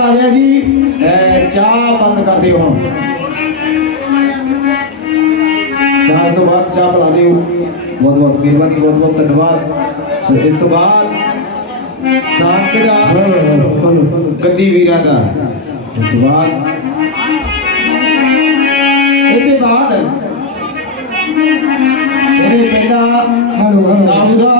आ गया जी, चाह बंद कर दियो हम चाह तो बाद चाह पिला दियो। बहुत बहुत मेहरबानी, बहुत बहुत धन्यवाद। इस तो बाद सांग गद्दी वीरा का इस तो बाद पहला दाऊदा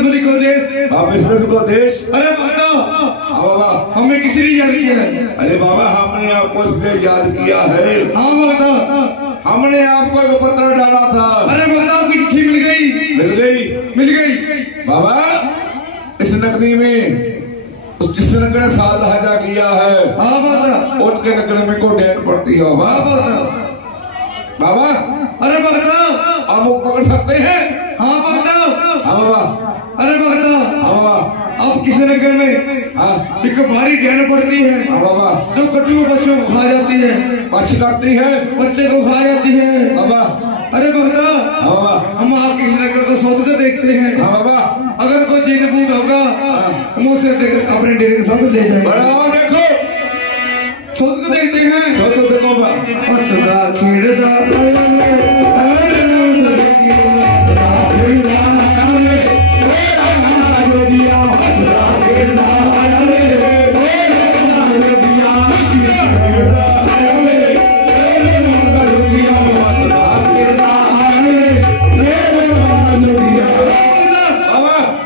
बिस्मिल्लाह को देश बिस्मिल्लाह को देश। अरे बाबा बाबा हमें किसी ने याद किया है? अरे बाबा हमने आपको इसलिए याद किया है। हाँ बाबा हमने आपको एक पत्र डाला था। अरे बाबा आपकी चिट्ठी मिल गई मिल गई बाबा। इस नगरी में जिस नगर ने साल हजा किया है हाँ बाबा उनके नगर में को डेट पड़ती है बाबा। बाबा अरे बाबा आप वो पकड़ सकते हैं? हाँ बाबा हाँ बाबा। अरे बाबा हाँ बाबा। अब किस नगर में हाँ एक भारी डैन पड़ती है। हाँ बाबा। जो कटुओं बच्चों को खा जाती है अच्छी करती है बच्चे को खा जाती है बाबा। अरे बाबा हाँ बाबा। हम आपके इस नगर को शोध कर देखते हैं। हाँ बाबा। अगर कोई जिनबूत होगा हम उसे अपने डेरे के साथ ले जाएंगे। देखो शोध को देखते हैं। देखो बाबा। सदा खेड़दा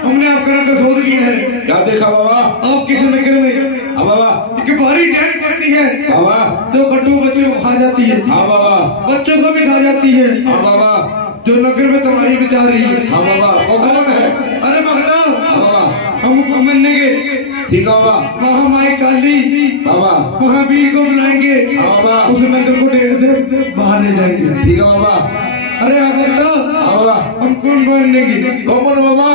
हमने आपका नगर शोध किया है। क्या देखा बाबा? आप किस नगर में हाँ बाबा। एक भारी डैन पड़ती है बाबा। जो कटु बच्चों को खा जाती है। हाँ बाबा। बच्चों को भी खा जाती है। हाँ बाबा। जो नगर में तुम्हारी बिचार रही है। हाँ बाबा। वो कौन है? अरे भगता हाँ बाबा। हम मानेंगे ठीक है बाबा। वहाँ माई काली बाबा। वहाँ वीर को बुलाएंगे। हाँ बाबा। उस नगर को डेढ़ से बाहर ले जाएंगे। ठीक है बाबा। अरे भगता हाँ बाबा। हम कौन मानेंगे? कौन बाबा?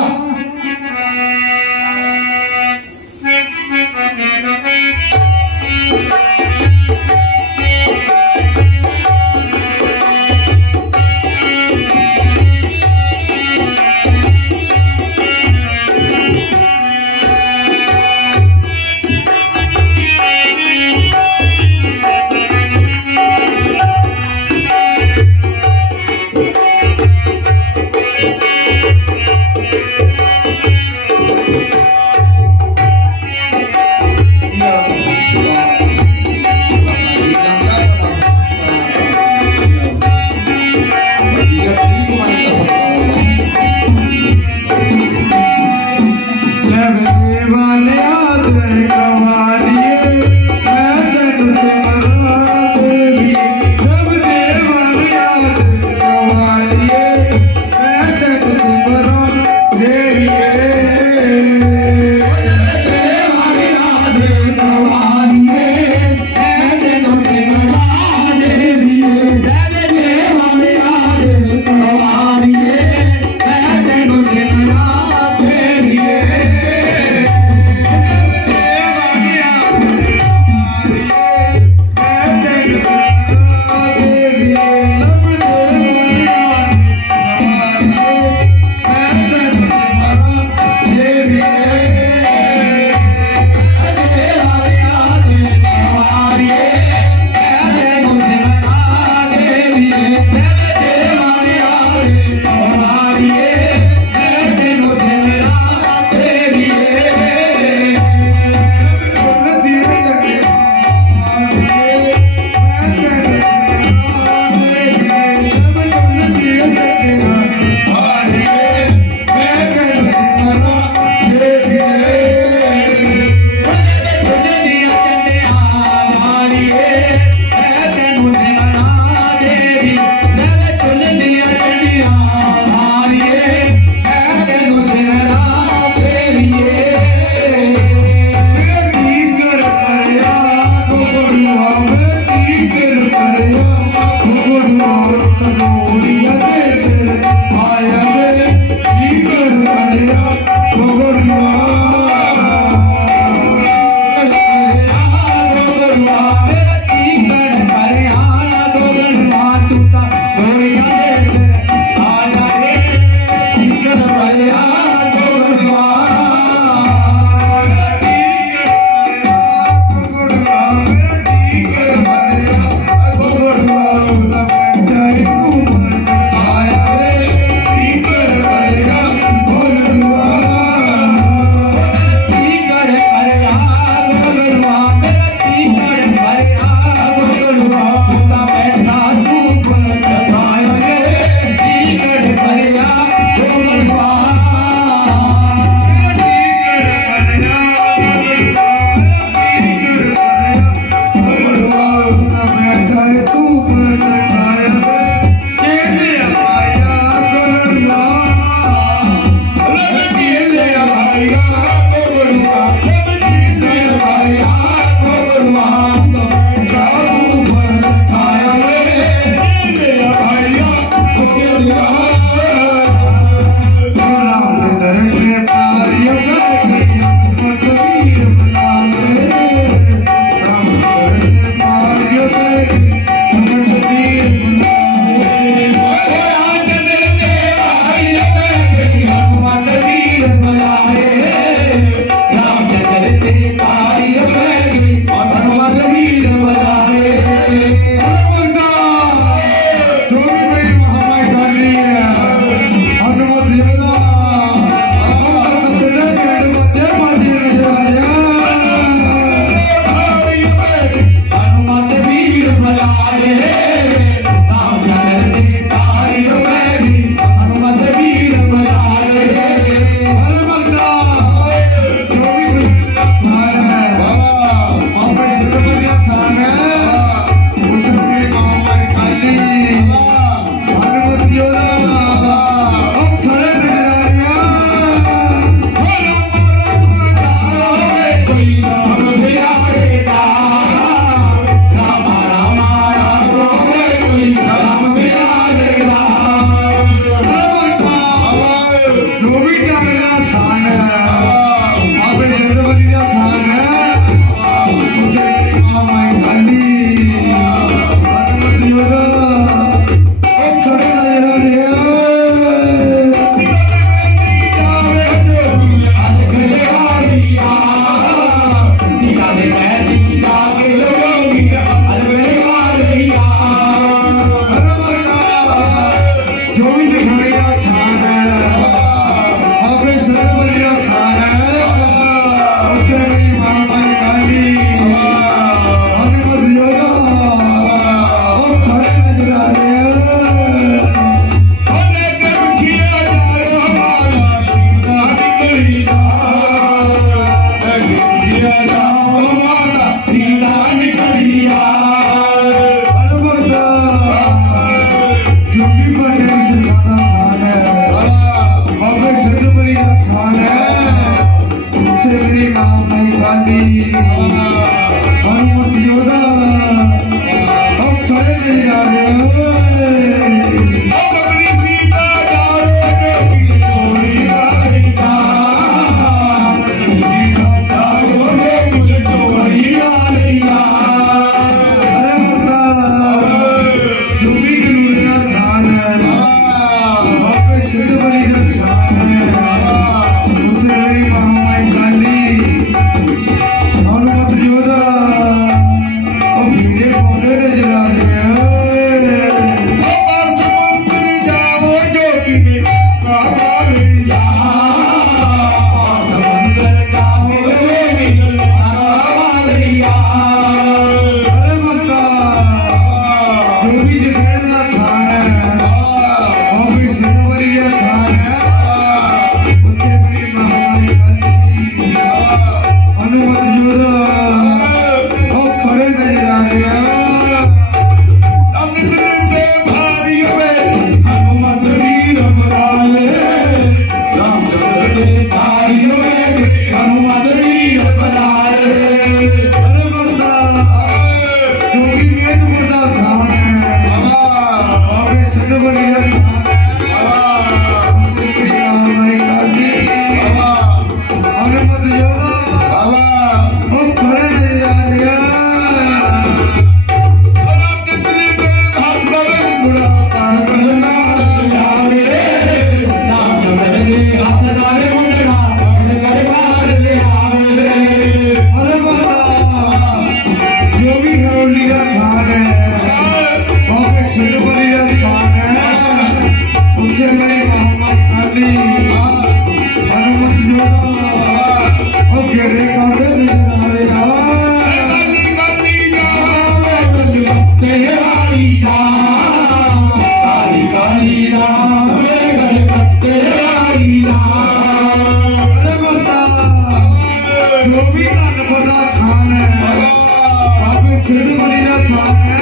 सिद्धपुरी का थान है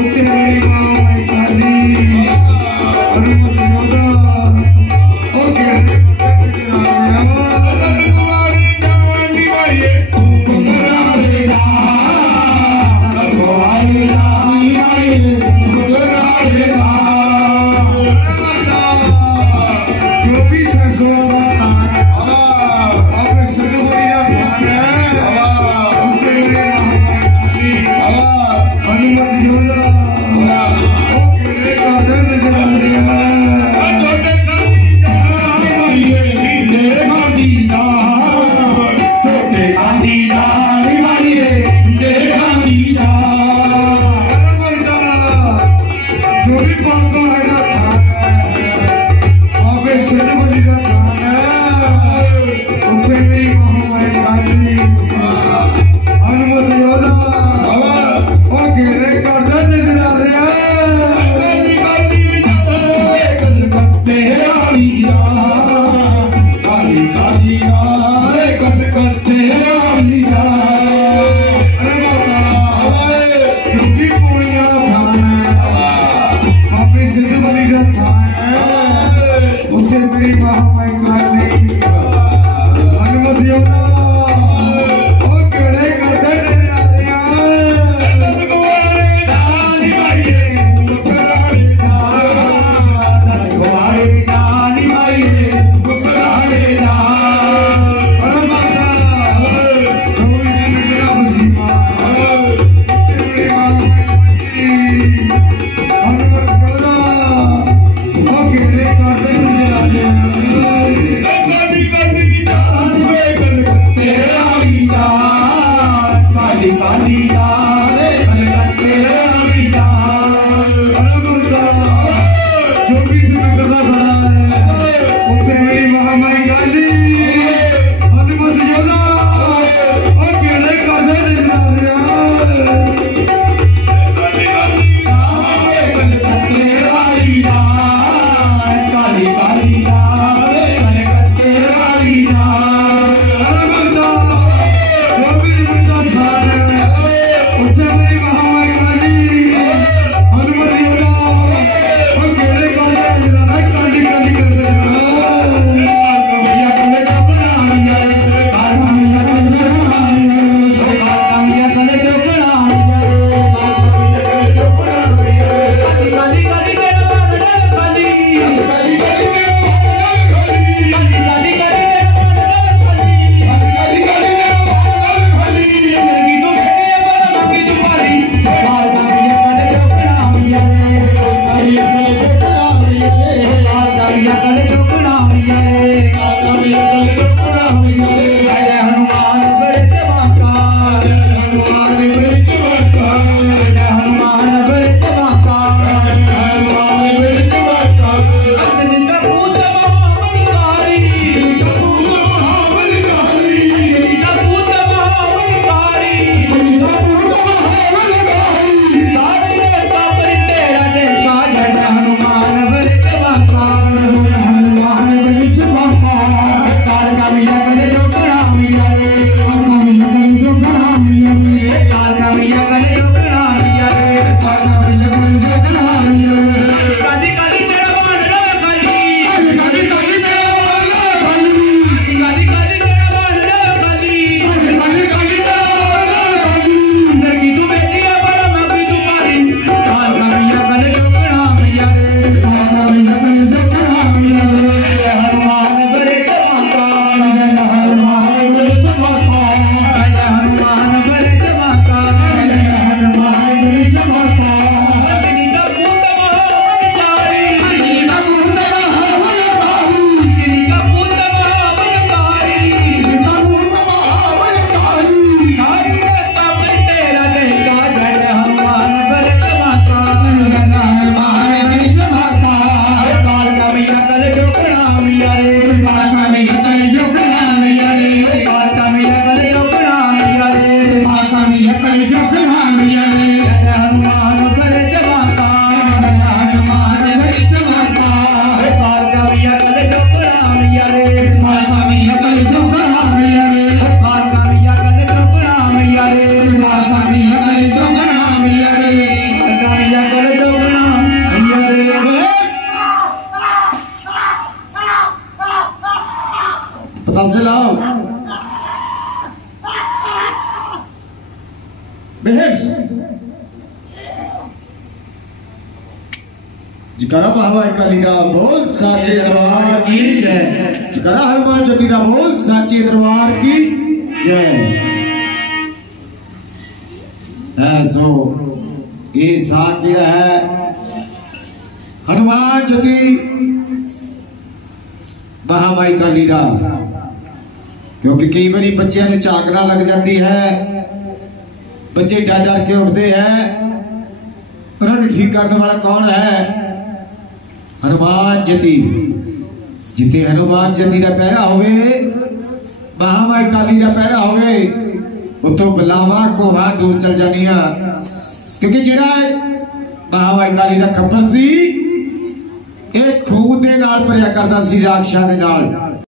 उत्ते मेरी मां माई काली हनुमत योदा ओके पतासे लाओ बेहस जकरा बाबा अकाली दा बोल साचे दरबार की जय। जकरा हनुमान ज्योति दा बोल साचे दरबार की जय। सो ये साथ जिहड़ा है हनुमान ज्योति महामाई काली दा, क्योंकि कई बार बच्चों ने झाकना लग जाती है, बच्चे डर डर के उठते हैं। उन्होंने ठीक करने वाला कौन है? हनुमान ज्योति। जिथे हनुमान ज्योति का पहरा होवे, महामाई काली का पहरा होवे, उतो बलावा को वहां दूर चल जानिया, क्योंकि जिहड़ा महामाई काली का खप्पर सी एक खूह दे नाल भरिया करदा सी, राक्षसां दे नाल।